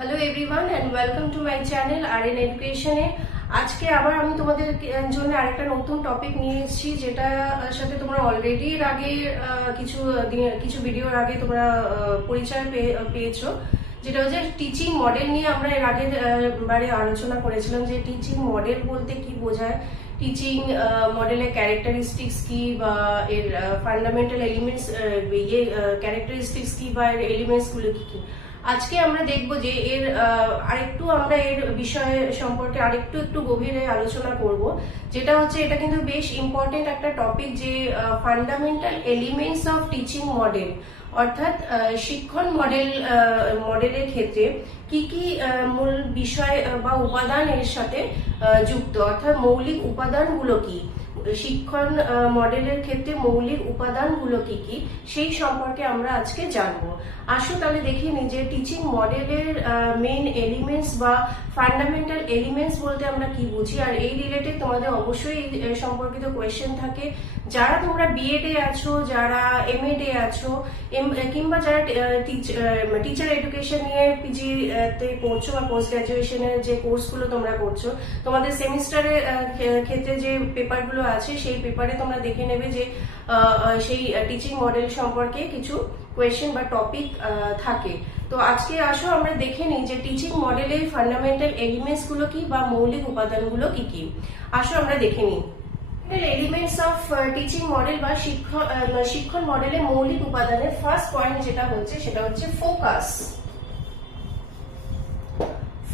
Hello everyone and welcome to my channel RN এডুকেশনে। আজকে আবার আমি তোমাদের জন্য আরেকটা নতুন টপিক নিয়ে এসেছি, যেটার সাথে তোমরা অলরেডি এর আগে কিছু ভিডিওর আগে তোমরা পরিচয় পেয়েছো, যেটা হচ্ছে টিচিং মডেল নিয়ে। আমরা এর আগের বারে আলোচনা করেছিলাম যে টিচিং মডেল বলতে কি বোঝায়, টিচিং মডেলের ক্যারেক্টারিস্টিক্স কি বা এর ফান্ডামেন্টাল এলিমেন্টস ক্যারেক্টারিস্টিক্স কি বা এর এলিমেন্টস গুলো কি কি। আজকে আমরা দেখব যে এর আমরা এর বিষয় সম্পর্কে একটু গভীরে আলোচনা করব, যেটা হচ্ছে এটা কিন্তু বেশ ইম্পর্টেন্ট একটা টপিক, যে fundamental elements of teaching model, অর্থাৎ শিক্ষণ মডেলের ক্ষেত্রে কি কি মূল বিষয় বা উপাদান এর সাথে যুক্ত, অর্থাৎ মৌলিক উপাদানগুলো কি, শিক্ষণ মডেলের ক্ষেত্রে মৌলিক উপাদানগুলো কি কি, সেই সম্পর্কে আমরা আজকে জানবো। আসো তাহলে দেখি নি যে টিচিং মডেলের মেইন এলিমেন্টস বা ফান্ডামেন্টাল এলিমেন্টস বলতে আমরা কি বুঝি। আর এই রিলেটেড তোমাদের অবশ্যই এই সম্পর্কিত কোয়েশ্চেন থাকে। যারা তোমরা বিএড এ আছো, যারা এমএড এ আছো, কিংবা যারা টিচার এডুকেশন নিয়ে পিজি তে পড়ছো বা পোস্ট গ্রাজুয়েশনের যে কোর্সগুলো তোমরা করছো, তোমাদের সেমিস্টারের ক্ষেত্রে যে পেপারগুলো আছে সেই পেপারে তোমরা দেখে নেবে যে সেই টিচিং মডেল সম্পর্কে কিছু কোয়েশ্চেন বা টপিক থাকে। তো আজকে আসো আমরা দেখে নিই যে টিচিং মডেলের ফান্ডামেন্টাল এলিমেন্টস গুলো কি বা মৌলিক উপাদানগুলো কি কি। আসো আমরা দেখে নিই এলিমেন্টস অফ টিচিং মডেল বা শিক্ষণ মডেলের মৌলিক উপাদানের ফার্স্ট পয়েন্ট যেটা হচ্ছে সেটা হচ্ছে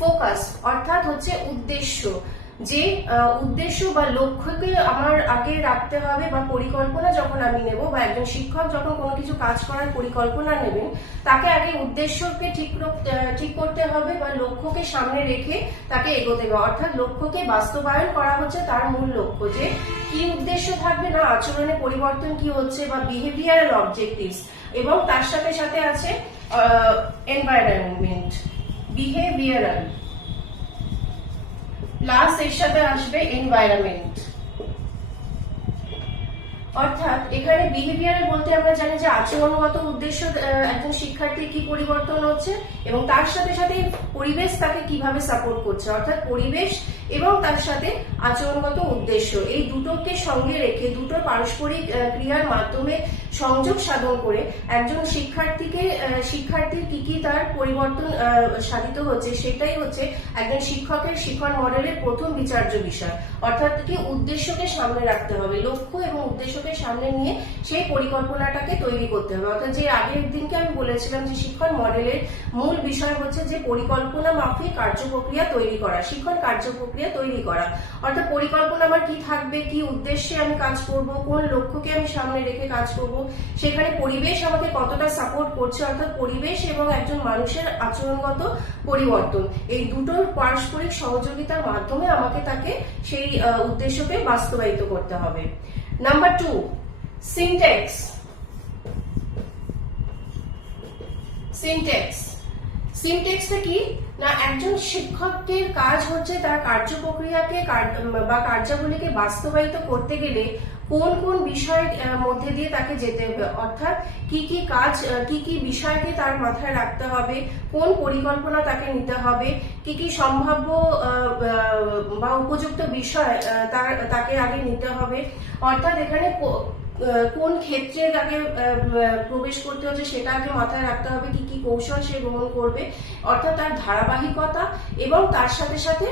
ফোকাস, অর্থাৎ হচ্ছে উদ্দেশ্য। যে উদ্দেশ্য বা লক্ষ্যকে আমার আগে রাখতে হবে, বা পরিকল্পনা যখন আমি নেব, বা একজন শিক্ষক যখন কোনো কিছু কাজ করার পরিকল্পনা নেবেন, তাকে আগে উদ্দেশ্যকে ঠিক করতে হবে বা লক্ষ্যকে সামনে রেখে তাকে এগোতে হবে। অর্থাৎ লক্ষ্যকে বাস্তবায়ন করা হচ্ছে তার মূল লক্ষ্য। যে কি উদ্দেশ্য থাকবে না, আচরণে পরিবর্তন কি হচ্ছে বা বিহেভিয়ারাল অবজেক্টিভস, এবং তার সাথে সাথে আছে এনভায়রনমেন্ট, বিহেভিয়ারাল, প্লাস এর সাথে আসবে এনভায়রনমেন্ট। অর্থাৎ এখানে বিহেভিয়ারাল বলতে আমরা জানি যে আচরণগত উদ্দেশ্য, একজন শিক্ষার্থীর কি পরিবর্তন হচ্ছে, এবং তার সাথে সাথে পরিবেশ তাকে কিভাবে সাপোর্ট করছে। অর্থাৎ পরিবেশ এবং তার সাথে আচরণগত উদ্দেশ্য, এই দুটোকে সঙ্গে রেখে দুটোর পারস্পরিক ক্রিয়ার মাধ্যমে সংযোগ সাধন করে একজন শিক্ষার্থীর কি কি তার পরিবর্তন সাধিত হচ্ছে, সেটাই হচ্ছে একজন শিক্ষকের শিক্ষণ মডেলের প্রথম বিচার্য বিষয়। অর্থাৎ কি উদ্দেশ্যকে সামনে রাখতে হবে, লক্ষ্য এবং উদ্দেশ্যকে সামনে নিয়ে সেই পরিকল্পনাটাকে তৈরি করতে হবে। অর্থাৎ যে আগের দিনকে আমি বলেছিলাম যে শিক্ষণ মডেলের মূল বিষয় হচ্ছে যে পরিকল্পনা মাফিক কার্যপ্রক্রিয়া তৈরি করা, শিক্ষণ কার্যপ্রক্রিয়া তৈরি করা। অর্থাৎ পরিকল্পনা আমার কি থাকবে, কি উদ্দেশ্যে আমি কাজ করব, কোন লক্ষ্যকে আমি সামনে রেখে কাজ করব, সেখানে পরিবেশ আমাকে কতটা সাপোর্ট করছে। অর্থাৎ পরিবেশ এবং একজন মানুষের আচরণগত পরিবর্তন, এই দুটোর পারস্পরিক সহযোগিতার মাধ্যমে আমাকে তাকে সেই উদ্দেশ্যকে বাস্তবায়িত করতে হবে। নাম্বার 2, সিনট্যাক্সটা কি না, একজন শিক্ষকের কাজ হচ্ছে তার কার্যপ্রক্রিয়াকে বা কার্যাবলীকে বাস্তবায়িত করতে গেলে কোন কোন বিষয়ের মধ্যে দিয়ে তাকে যেতে হবে। অর্থাৎ কি কি কাজ, কি কি বিষয়কে তার মাথায় রাখতে হবে, কোন পরিকল্পনা তাকে নিতে হবে, কি কি সম্ভাব্য বা উপযুক্ত বিষয় তাকে আগে নিতে হবে। অর্থাৎ এখানে কোন ক্ষেত্রে তাকে প্রবেশ করতে হচ্ছে সেটা আগে মাথায় রাখতে হবে, কি কি কৌশল সে গ্রহণ করবে। অর্থাৎ তার ধারাবাহিকতা এবং তার সাথে সাথে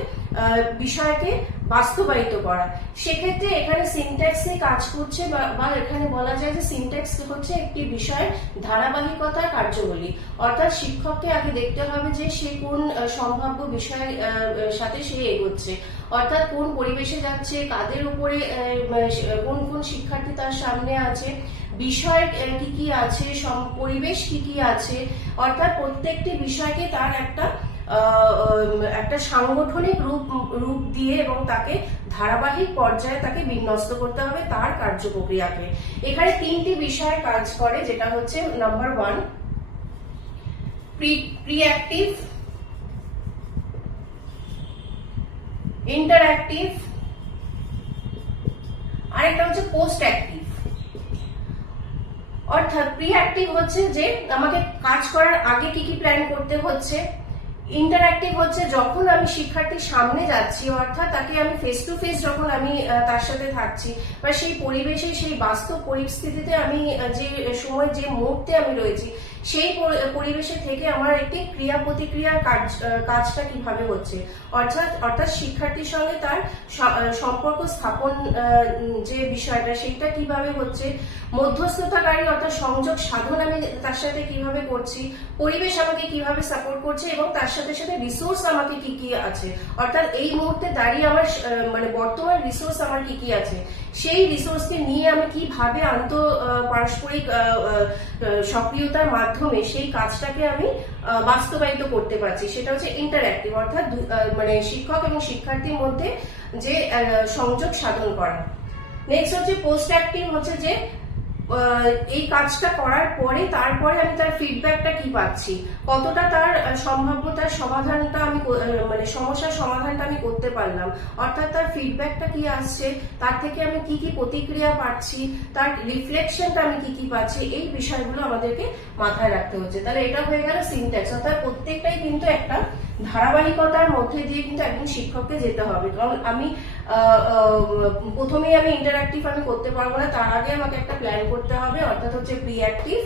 বিষয়কে বাস্তবায়িত করা। সেক্ষেত্রে এখানে সিনট্যাক্সে কাজ করছে, বা এখানে বলা যায় যে সিনট্যাক্স হচ্ছে একটি বিষয়ের ধারাবাহিকতার কার্যবলী। অর্থাৎ শিক্ষককে আগে দেখতে হবে যে সে কোন সম্ভাব্য বিষয়ের সাথে সে এগোচ্ছে। অর্থাৎ কোন পরিবেশে যাচ্ছে, কাদের উপরে, কোন কোন শিক্ষার্থী তার সামনে আছে, বিষয় কি কি আছে, পরিবেশ কি কি আছে। অর্থাৎ প্রত্যেকটি বিষয়কে তার একটা সাংগঠনিক রূপ দিয়ে এবং তাকে ধারাবাহিক পর্যায়ে তাকে বিন্যস্ত করতে হবে তার কার্যপ্রক্রিয়াকে। এখানে 3টি বিষয় কাজ করে, যেটা হচ্ছে নাম্বার 1 প্রিঅ্যাক্টিভ, ইন্টারঅ্যাক্টিভ, আরেকটা হচ্ছে পোস্ট অ্যাক্টিভ। অর্থাৎ প্রি অ্যাক্টিভ হচ্ছে যে আমাকে কাজ করার আগে কি কি প্ল্যান করতে হচ্ছে, ইন্টারঅ্যাক্টিভ হচ্ছে যখন আমি শিক্ষার্থীর সামনে যাচ্ছি, অর্থাৎ তাকে আমি ফেস টু ফেস যখন আমি তার সাথে থাকছি বা সেই পরিবেশে সেই বাস্তব পরিস্থিতিতে আমি যে সময় যে মুহূর্তে আমি রয়েছি সেই পরিবেশে থেকে আমার একটি ক্রিয়া প্রতিক্রিয়ার কাজটা কিভাবে হচ্ছে, অর্থাৎ শিক্ষার্থীর সঙ্গে তার সম্পর্ক স্থাপন যে বিষয়টা সেইটা কিভাবে হচ্ছে, মধ্যস্থতাকারী অর্থাৎ সংযোগ সাধন আমি তার সাথে কিভাবে করছি, পরিবেশ আমাকে কিভাবে সাপোর্ট করছে এবং তার সাথে সাথে রিসোর্স আমাকে কি কি আছে, অর্থাৎ এই মুহূর্তে দাঁড়িয়ে আমার মানে বর্তমান রিসোর্স আমার কি কি আছে, সেই রিসোর্সকে নিয়ে আমি কিভাবে পারস্পরিক সক্রিয়তার মাধ্যমে সেই কাজটাকে আমি বাস্তবায়িত করতে পারছি, সেটা হচ্ছে ইন্টারঅ্যাক্টিভ, অর্থাৎ মানে শিক্ষক এবং শিক্ষার্থীর মধ্যে যে সংযোগ সাধন করা। নেক্সট হচ্ছে পোস্ট অ্যাক্টিভ, হচ্ছে যে এই কাজটা করার পরে তারপরে আমি তার ফিডব্যাকটা কি পাচ্ছি, কতটা তার সম্ভাব্যতার সমাধানটা আমি মানে সমস্যার সমাধানটা আমি করতে পারলাম, অর্থাৎ তার ফিডব্যাকটা কি আসছে, তার থেকে আমি কি কি প্রতিক্রিয়া পাচ্ছি, তার রিফ্লেকশনটা আমি কি কি পাচ্ছি, এই বিষয়গুলো আমাদেরকে মাথায় রাখতে হচ্ছে। তাহলে এটা হয়ে গেল সিনট্যাক্স, অর্থাৎ প্রত্যেকটাই কিন্তু একটা ধারাবাহিকতার মধ্যে দিয়ে কিন্তু একজন শিক্ষককে যেতে হবে, কারণ আমি প্রথমেই আমি ইন্টারঅ্যাক্টিভ আমি করতে পারবো না, তার আগে আমাকে একটা প্ল্যান করতে হবে, অর্থাৎ হচ্ছে প্রি অ্যাক্টিভ,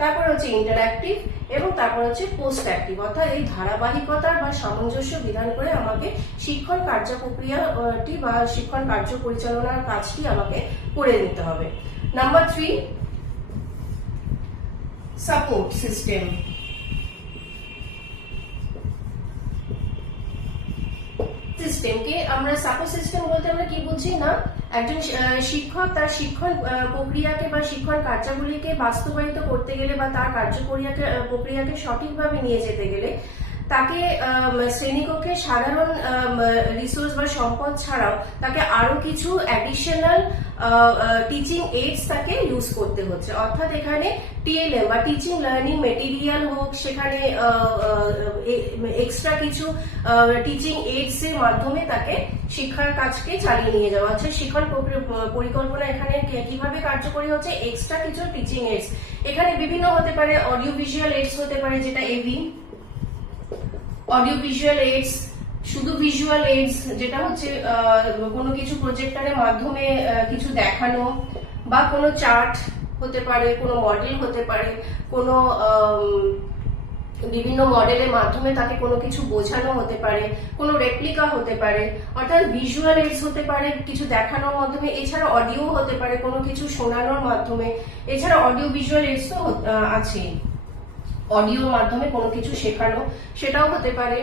তারপর হচ্ছে ইন্টারঅ্যাক্টিভ এবং তারপর হচ্ছে পোস্ট অ্যাক্টিভ, অর্থাৎ এই ধারাবাহিকতার বা সামঞ্জস্য বিধান করে আমাকে শিক্ষণ কার্য প্রক্রিয়াটি বা শিক্ষণ কার্য পরিচালনার কাজটি আমাকে করে নিতে হবে। Number 3, support system. সিস্টেমকে আমরা সাপোর্ট সিস্টেম বলতে আমরা কি বুঝি না, একজন শিক্ষক তার শিক্ষণ প্রক্রিয়াকে বা শিক্ষণ কার্যাবলীকে বাস্তবায়িত করতে গেলে বা তার প্রক্রিয়াকে সঠিকভাবে নিয়ে যেতে গেলে তাকে শ্রেণীকক্ষে সাধারণ রিসোর্স বা সম্পদ ছাড়াও তাকে আরো কিছু অ্যাডিশনাল টিচিং এইডস তাকে ইউজ করতে হচ্ছে, অর্থাৎ এখানে টিএলএম বা টিচিং লার্নিং মেটেরিয়াল হোক, সেখানে এক্সট্রা কিছু টিচিং এইডস এর মাধ্যমে তাকে শিক্ষার কাজকে চালিয়ে নিয়ে যাওয়া হচ্ছে। শিক্ষণ পরিকল্পনা এখানে কিভাবে কার্যকরী হচ্ছে, এক্সট্রা কিছু টিচিং এইডস এখানে বিভিন্ন হতে পারে, অডিও ভিজুয়াল এইডস হতে পারে যেটা এভি, অডিও ভিজুয়াল এইডস, শুধু ভিজুয়াল এইডস যেটা হচ্ছে কোনো কিছু প্রজেক্টরের মাধ্যমে কিছু দেখানো, বা কোনো চার্ট হতে পারে, কোনো মডেল হতে পারে, কোনো বিভিন্ন মডেলের মাধ্যমে তাকে কোনো কিছু বোঝানো হতে পারে, কোনো রেপ্লিকা হতে পারে, অর্থাৎ ভিজুয়াল এইডস হতে পারে কিছু দেখানোর মাধ্যমে, এছাড়া অডিও হতে পারে কোনো কিছু শোনানোর মাধ্যমে, এছাড়া অডিও ভিজুয়াল এইডস তো আছেই, অডিওর মাধ্যমে কোনো কিছু শেখানো সেটাও হতে পারে,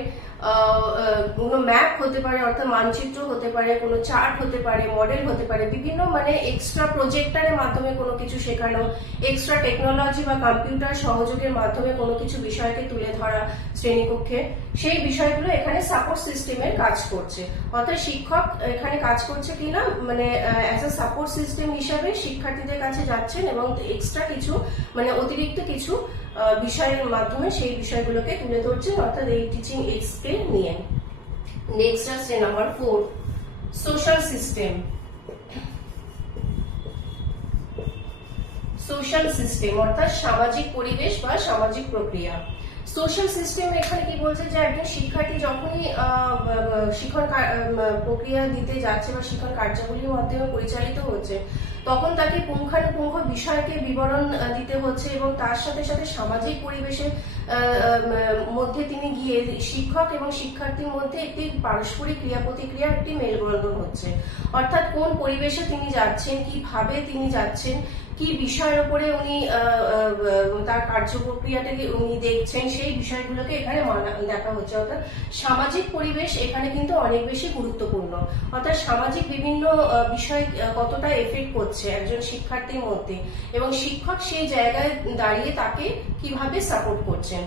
কোনো ম্যাপ হতে পারে অর্থাৎ মানচিত্র হতে পারে, কোনো চার্ট হতে পারে, মডেল হতে পারে, বিভিন্ন মানে এক্সট্রা প্রজেক্টরের মাধ্যমে কোনো কিছু শেখানো, এক্সট্রা টেকনোলজি বা কম্পিউটার সহযোগের মাধ্যমে কোনো কিছু বিষয়কে তুলে ধরা শ্রেণীকক্ষে, সেই বিষয়গুলো এখানে সাপোর্ট সিস্টেমের কাজ করছে, অর্থাৎ শিক্ষক এখানে কাজ করছে কিনা মানে অ্যাজ এ সাপোর্ট সিস্টেম হিসাবে শিক্ষার্থীদের কাছে যাচ্ছেন এবং এক্সট্রা কিছু মানে অতিরিক্ত কিছু বিষয়ের মাধ্যমে সেই বিষয়গুলোকে তুলে ধরছেন, অর্থাৎ এই টিচিং এইডস কে নিয়ে। নেক্সট আছে number 4, social system. Social system অর্থাৎ সামাজিক পরিবেশ বা সামাজিক প্রক্রিয়া। সোশ্যাল সিস্টেম এখানে কি বলছে যে একজন শিক্ষার্থী যখনই শিক্ষণ প্রক্রিয়া দিতে যাচ্ছে বা শিক্ষণ কার্যাবলীর মাধ্যমে পরিচালিত হচ্ছে, তখন তাকে পুঙ্খানুপুঙ্খ বিষয়কে বিবরণ দিতে হচ্ছে এবং তার সাথে সাথে সামাজিক পরিবেশের মধ্যে তিনি গিয়ে শিক্ষক এবং শিক্ষার্থীর মধ্যে একটি পারস্পরিক ক্রিয়া প্রতিক্রিয়ার একটি মেলবন্ধন হচ্ছে, অর্থাৎ কোন পরিবেশে তিনি যাচ্ছেন, কিভাবে তিনি যাচ্ছেন, কি বিষয়ের উপরে উনি তার কার্য প্রক্রিয়াটাকে উনি দেখছেন, সেই বিষয়গুলোকে এখানে দেখা হচ্ছে, অর্থাৎ সামাজিক পরিবেশ এখানে কিন্তু অনেক বেশি গুরুত্বপূর্ণ, অর্থাৎ সামাজিক বিভিন্ন বিষয় কতটা এফেক্ট করছে একজন শিক্ষার্থীর মধ্যে এবং শিক্ষক সেই জায়গায় দাঁড়িয়ে তাকে কিভাবে সাপোর্ট করছেন।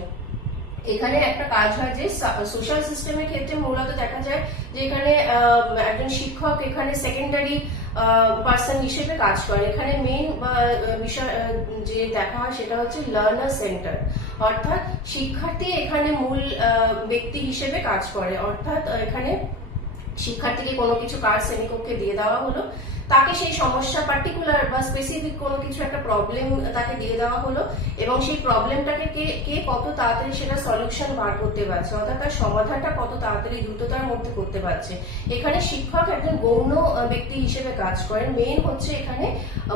এখানে একটা কাজ হয় যে সোশ্যাল সিস্টেমের ক্ষেত্রে মূলত দেখা যায় যে এখানে একজন শিক্ষক এখানে সেকেন্ডারি পার্সন হিসেবে কাজ করে, এখানে মেইন বিষয় যে দেখা হয় সেটা হচ্ছে লার্নার সেন্টার, অর্থাৎ শিক্ষার্থী এখানে মূল ব্যক্তি হিসেবে কাজ করে, অর্থাৎ এখানে শিক্ষার্থীকে কোনো কিছু কাজ শ্রেণীকক্ষে দিয়ে দেওয়া হলো, তাকে সেই সমস্যা পার্টিকুলার বা স্পেসিফিক কোনো কিছু একটা প্রবলেম তাকে দিয়ে দেওয়া হলো এবং সেই প্রবলেমটাকে কে কত তাড়াতাড়ি সেটা সলিউশন বার করতে পারছে, অর্থাৎ তার সমাধানটা কত তাড়াতাড়ি দ্রুততার মধ্যে করতে পারছে। এখানে শিক্ষক একজন গৌণ ব্যক্তি হিসেবে কাজ করেন। মেইন হচ্ছে এখানে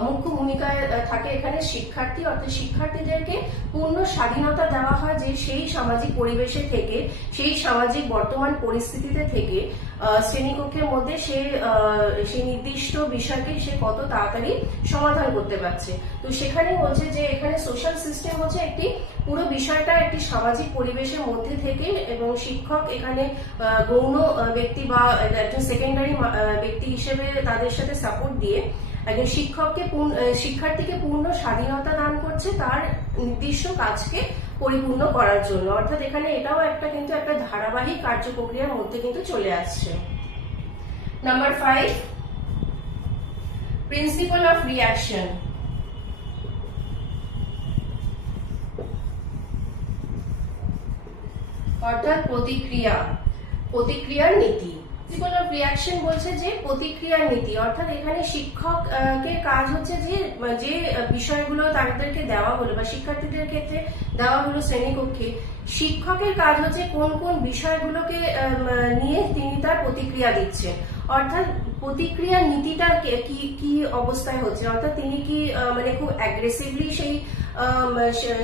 মুখ্য ভূমিকায় থাকে এখানে শিক্ষার্থী, অর্থাৎ শিক্ষার্থীদেরকে পূর্ণ স্বাধীনতা দেওয়া হয় যে সেই সামাজিক পরিবেশে থেকে, সেই সামাজিক বর্তমান পরিস্থিতিতে থেকে শ্রেণীকক্ষের মধ্যে সেই নির্দিষ্ট বিষয়কে সে কত তাড়াতাড়ি সমাধান করতে পারছে। তো সেখানে বলছে যে এখানে সোশ্যাল সিস্টেম হচ্ছে একটি পুরো বিষয়টা একটি সামাজিক পরিবেশের মধ্যে থেকে, এবং শিক্ষক এখানে গৌণ ব্যক্তি বা একজন সেকেন্ডারি ব্যক্তি হিসেবে তাদের সাথে সাপোর্ট দিয়ে একজন শিক্ষার্থীকে পূর্ণ স্বাধীনতা দান করছে তার নির্দিষ্ট কাজকে পরিপূর্ণ করার জন্য। অর্থাৎ এখানে এটাও কিন্তু একটা ধারাবাহিক কার্য প্রক্রিয়ার মধ্যে কিন্তু চলে আসছে। নাম্বার 5, প্রিন্সিপাল অফ রিঅ্যাকশন, অর্থাৎ প্রতিক্রিয়ার নীতি। প্রিন্সিপাল অফ রিঅ্যাকশন বলছে যে প্রতিক্রিয়ার নীতি, অর্থাৎ এখানে শিক্ষকের কাজ হচ্ছে যে বিষয়গুলো তাদেরকে দেওয়া হলো বা শিক্ষার্থীদের ক্ষেত্রে দেওয়া হলো শ্রেণীকক্ষে, শিক্ষকের কাজ হচ্ছে কোন কোন বিষয়গুলোকে নিয়ে তিনি তার প্রতিক্রিয়া দিচ্ছেন। অর্থাৎ প্রতিক্রিয়ার নীতিটা কি অবস্থায় হচ্ছে, অর্থাৎ তিনি কি খুব অ্যাগ্রেসিভলি সেই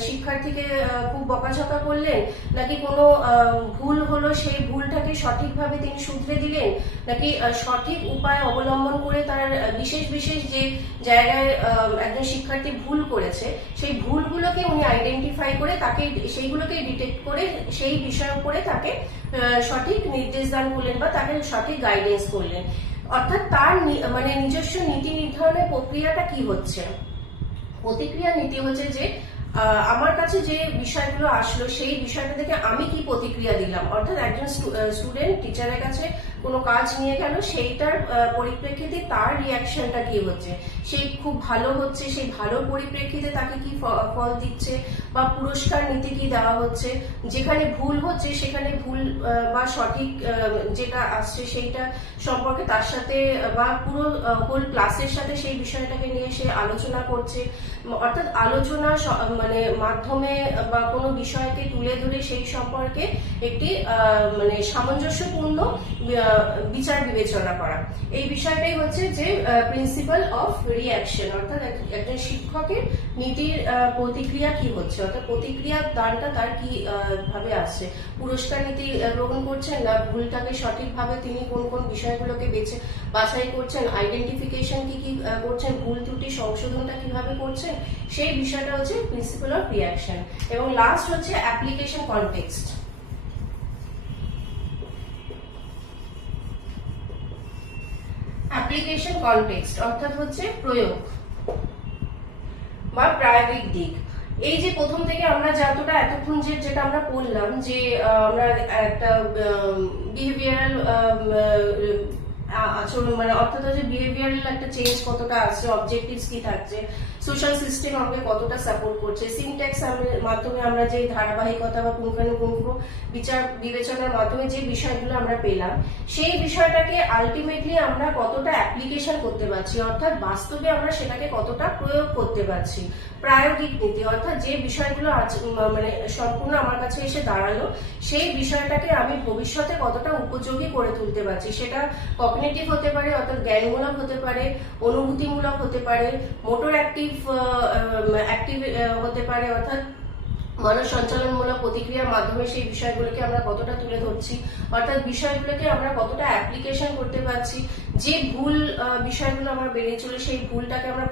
শিক্ষার্থীকে খুব বকাঝকা করলেন, নাকি কোনো ভুল হলো সেই ভুলটাকে সঠিকভাবে তিনি শুধরে দিলেন, নাকি সঠিক উপায় অবলম্বন করে তার বিশেষ যে জায়গায় একজন শিক্ষার্থী ভুল করেছে সেই ভুলগুলোকে উনি আইডেন্টিফাই করে তাকে সেইগুলোকে ডিটেক্ট করে সেই বিষয়ের উপরে তাকে সঠিক নির্দেশ দান করলেন বা তাকে সঠিক গাইডেন্স করলেন। অর্থাৎ তার নিজস্ব নীতি নির্ধারণের প্রক্রিয়াটা কি হচ্ছে। প্রতিক্রিয়া নীতি হচ্ছে যে আমার কাছে যে বিষয়গুলো আসলো সেই বিষয়টা থেকে আমি কি প্রতিক্রিয়া দিলাম, অর্থাৎ একজন স্টুডেন্ট টিচারের কাছে কোনো কাজ নিয়ে গেল, সেইটার পরিপ্রেক্ষিতে তার রিয়াকশনটা কি হচ্ছে, সেই খুব ভালো হচ্ছে, সেই ভালো পরিপ্রেক্ষিতে তাকে কি ফল দিচ্ছে বা পুরস্কার নীতি কি দেওয়া হচ্ছে, যেখানে ভুল হচ্ছে সেখানে ভুল বা সঠিক যেটা আসছে সেইটা সম্পর্কে তার সাথে বা পুরো হোল ক্লাসের সাথে সেই বিষয়টাকে নিয়ে সে আলোচনা করছে। অর্থাৎ আলোচনা মাধ্যমে বা কোনো বিষয়কে তুলে ধরে সেই সম্পর্কে একটি সামঞ্জস্যপূর্ণ বিচার বিবেচনা করা, এই বিষয়টাই হচ্ছে যে প্রিন্সিপাল অফ রিঅ্যাকশন। অর্থাৎ একজন শিক্ষকের নীতির প্রতিক্রিয়া কি হচ্ছে, অর্থাৎ প্রতিক্রিয়া দানটা তার কি ভাবে আসছে, পুরস্কার নীতি গ্রহণ করছেন না ভুলটাকে সঠিকভাবে তিনি কোন কোন বিষয়গুলোকে বাছাই করছেন, আইডেন্টিফিকেশন কি করছেন, ভুল ত্রুটি সংশোধনটা কিভাবে করছেন, সেই বিষয়টা হচ্ছে প্রিন্সিপাল অফ রিঅ্যাকশন। এবং লাস্ট হচ্ছে অ্যাপ্লিকেশন কনটেক্সট। অ্যাপ্লিকেশন কনটেক্সট অর্থাৎ হচ্ছে প্রয়োগ বা প্রায়োগিক দিক। এই যে প্রথম থেকে আমরা এতক্ষণ যেটা আমরা পড়লাম যে আমরা একটা বিহেভিয়ারাল আচরণ অর্থাৎ হচ্ছে বিহেভিয়ারাল একটা চেঞ্জ কতটা আসছে, অবজেক্টিভস কি থাকছে, সোশ্যাল সিস্টেম আমাকে কতটা সাপোর্ট করছে, সিনট্যাক্স মাধ্যমে আমরা যে ধারাবাহিকতা বা পুঙ্খানুপুঙ্খ বিচার বিবেচনার মাধ্যমে যে বিষয়গুলো আমরা পেলাম সেই বিষয়টাকে আলটিমেটলি আমরা কতটা অ্যাপ্লিকেশন করতে পারছি, অর্থাৎ বাস্তবে আমরা সেটাকে কতটা প্রয়োগ করতে পারছি। প্রায়োগিক নীতি অর্থাৎ যে বিষয়গুলো সম্পূর্ণ আমার কাছে এসে দাঁড়ালো সেই বিষয়টাকে আমি ভবিষ্যতে কতটা উপযোগী করে তুলতে পারছি, সেটা কগনিটিভ হতে পারে অর্থাৎ জ্ঞানমূলক হতে পারে, অনুভূতিমূলক হতে পারে, মোটর অ্যাক্টিভ হতে পারে অর্থাৎ মানব সঞ্চালনমূলক প্রতিক্রিয়ার মাধ্যমে সেই বিষয়গুলোকে আমরা কতটা তুলে ধরছি, অর্থাৎ বিষয়গুলোকে আমরা কতটা অ্যাপ্লিকেশন করতে পারছি, যে ভুল বিষয়গুলো আমরা বেরিয়ে চলে সেই ভুলটাকে আমরা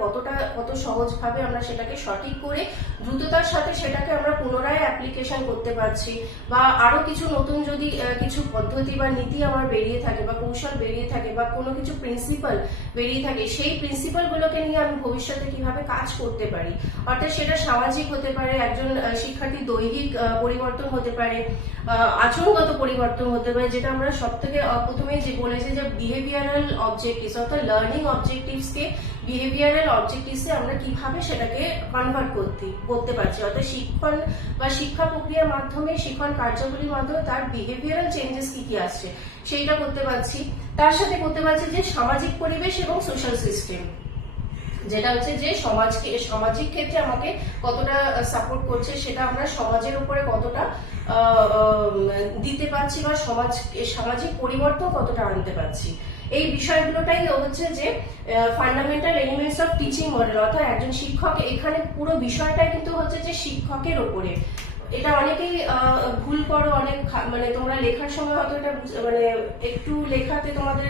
কত সহজভাবে আমরা সেটাকে সঠিক করে দ্রুততার সাথে সেটাকে আমরা পুনরায় অ্যাপ্লিকেশন করতে পারছি, বা আরো কিছু নতুন যদি কিছু পদ্ধতি বা নীতি আমার বেরিয়ে থাকে বা কৌশল বেরিয়ে থাকে বা কোনো কিছু প্রিন্সিপাল বেরিয়ে থাকে সেই প্রিন্সিপাল গুলোকে নিয়ে আমি ভবিষ্যতে কিভাবে কাজ করতে পারি, অর্থাৎ সেটা সামাজিক হতে পারে, একজন শিক্ষার্থীর দৈহিক পরিবর্তন হতে পারে, আচরণগত পরিবর্তন হতে পারে, যেটা আমরা সব থেকে প্রথমে যে বলেছি যে বিহেভিয়ারাল অবজেক্টিভস অর্থাৎ লার্নিং অবজেক্টিভস কে বিহেভিয়ারাল অবজেক্টিভসে আমরা কিভাবে সেটাকে কনভার্ট করতে পারছি, অর্থাৎ শিক্ষণ বা শিক্ষা প্রক্রিয়ার মাধ্যমে, শিক্ষণ কার্যকরীর মাধ্যমে তার বিহেভিয়ারাল চেঞ্জেস কি কি আসছে সেইটা করতে পারছি। তার সাথে করতে পারছি যে সামাজিক পরিবেশ এবং সোশ্যাল সিস্টেম, যেটা হচ্ছে যে সামাজিক ক্ষেত্রে আমাকে কতটা সাপোর্ট করছে, সেটা আমরা সমাজের উপরে কতটা দিতে পারছি বা সামাজিক পরিবর্তন কতটা আনতে পারছি। এই বিষয়গুলোটাই হচ্ছে যে fundamental elements of teaching model, অর্থাৎ একজন শিক্ষক, এখানে পুরো বিষয়টাই কিন্তু হচ্ছে যে শিক্ষকের ওপরে। এটা অনেকেই ভুল করো, অনেক মানে তোমরা লেখার সময় হয়তো এটা মানে একটু লেখাতে তোমাদের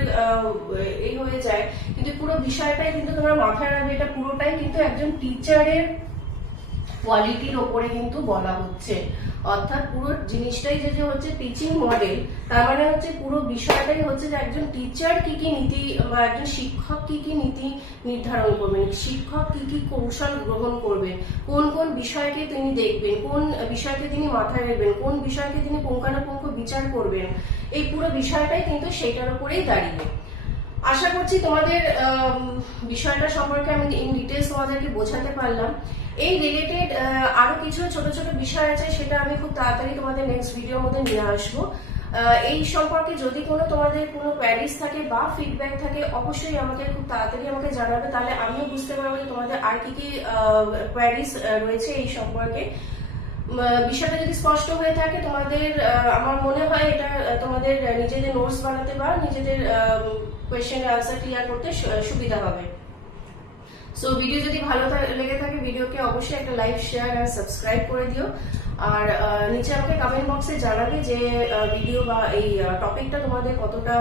এই হয়ে যায়, কিন্তু পুরো বিষয়টাই কিন্তু তোমরা মাথায় রাখবে, এটা পুরোটাই কিন্তু একজন টিচারের কোয়ালিটির ওপরে কিন্তু বলা হচ্ছে। অর্থাৎ পুরো জিনিসটাই যে হচ্ছে টিচিং মডেল, তার মানে হচ্ছে পুরো বিষয়টাই হচ্ছে যে একজন টিচার কি কি নীতি বা একজন শিক্ষক কি কি নীতি নির্ধারণ করবেন, শিক্ষক কি কি কৌশল গ্রহণ করবেন, কোন কোন বিষয়কে তিনি দেখবেন, কোন বিষয়কে তিনি মাথায় রাখবেন, কোন বিষয়কে তিনি পুঙ্খানুপুঙ্খ বিচার করবেন, এই পুরো বিষয়টাই কিন্তু সেটার উপরেই দাঁড়িয়ে। আশা করছি তোমাদের বিষয়টা সম্পর্কে আমি ইন ডিটেলস তোমাদেরকে বোঝাতে পারলাম। এই রিলেটেড আরো কিছু ছোট ছোট বিষয় আছে, সেটা আমি খুব তাড়াতাড়ি তোমাদের নেক্সট ভিডিওর মধ্যে নিয়ে আসবো। এই সম্পর্কে যদি তোমাদের কোনো কোয়ারিজ থাকে বা ফিডব্যাক থাকে, অবশ্যই আমাকে খুব তাড়াতাড়ি আমাকে জানাবে, তাহলে আমিও বুঝতে পারবো যে তোমাদের আর কি কি কোয়ারিজ রয়েছে এই সম্পর্কে। বিষয়টা যদি স্পষ্ট হয়ে থাকে তোমাদের, আমার মনে হয় এটা তোমাদের নিজেদের নোটস বানাতে বা নিজেদের কোয়েশ্চেন আনসার ক্লিয়ার করতে সুবিধা হবে। সো ভিডিও যদি ভালো লেগে থাকে, ভিডিওকে অবশ্যই একটা লাইক, শেয়ার আর সাবস্ক্রাইব করে দিও। আর নিচে আমাকে কমেন্ট বক্সে জানাবে যে ভিডিও বা এই টপিকটা তোমাদের কতটা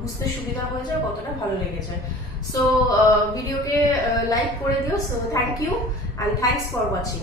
বুঝতে সুবিধা হয়েছে, কতটা ভালো লেগেছে। সো ভিডিওকে লাইক করে দিও। So thank you and thanks for watching.